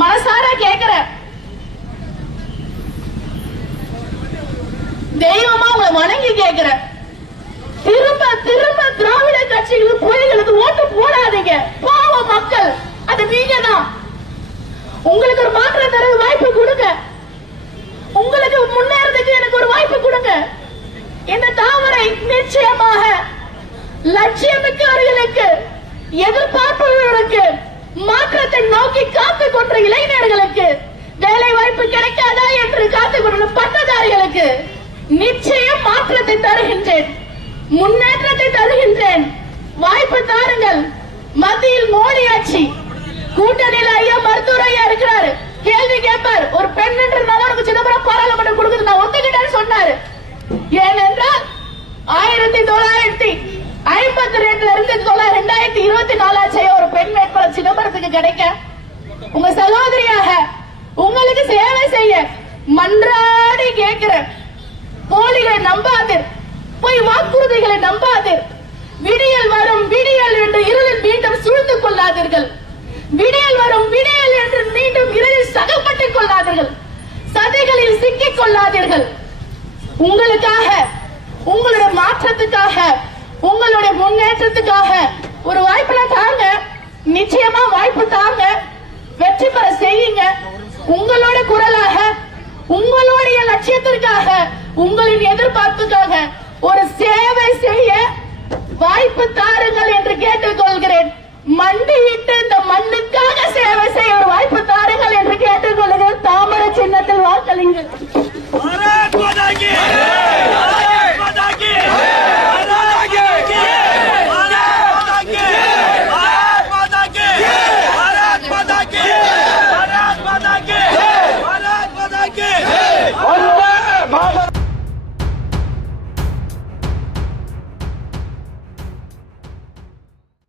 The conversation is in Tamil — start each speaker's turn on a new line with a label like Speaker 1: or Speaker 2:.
Speaker 1: மனசார கேக்குற. தெய்வமா உங்களை வணங்கி கேக்குற. திரும்ப திரும்ப திராவிட கட்சிகளுக்கு புலிகளுக்கு ஓட்டு போடாதீங்க. பாவ மக்கள். அது நீங்க தான் உங்களுக்கு ஒரு மாற்றம் தர வாய்ப்பு கொடுங்க. உங்களுக்கு முன்னேறதுக்கு எனக்கு ஒரு வாய்ப்பு கொடுங்க. இந்த தாமரை நிச்சயமாக லட்சியமிக்கவர்களுக்கு எதிர்பார்ப்பவர்களுக்கு மாற்றத்தை நோக்கி காத்து கொண்ட இளைஞர்களுக்கு வேலை வாய்ப்பு கிடைக்காதா என்று காத்துக் கொண்ட பட்டதாரிகளுக்கு நிச்சயம் மாற்றத்தை தருகின்றேன். முன்னேற்றத்தை தருகின்றேன். வாய்ப்பு தாருங்கள். மத்தியில் மோடி ஆட்சி. கூட்டணியில ஐயா மருத்துவர் ஐயா இருக்கிறாரு. கேள்வி கேட்பார். ஒரு பெண் என்று நபருக்கு சிதம்பரம் பாராளுமன்றம் கொடுக்குது. நான் ஒத்துக்கிட்டேன்னு சொன்னாரு. ஏனென்றால் ஆயிரத்தி தொள்ளாயிரத்தி ஐம்பத்தி ரெண்டுல இருந்து தொள்ளாயிரத்தி ரெண்டாயிரத்தி இருபத்தி நாலாச்சு ஒரு மன்றாடி கேட்கிறேன். போலிகளை நம்பாதீர். போய் வாக்குறுதிகளை நம்பாதீர். விடியல் வரும் விடியல் என்று இருளில் மீண்டும் சூழ்ந்து கொள்ளாதீர்கள். விடியல் வரும் விடியல் என்று மீண்டும் இருளில் சகப்பட்டுக் கொள்ளாதீர்கள். சதைகளில் சிக்கிக் கொள்ளாதீர்கள். உங்களுக்காக உங்களுடைய மாற்றத்துக்காக உங்களுடைய முன்னேற்றத்துக்காக ஒரு வாய்ப்புல தாங்க. நிச்சயமா வாய்ப்பு தாங்க. வெற்றி பெற செய்யுங்க. உங்களோட குரலாக எதற்காக உங்களின் எதிர்பார்ப்புக்காக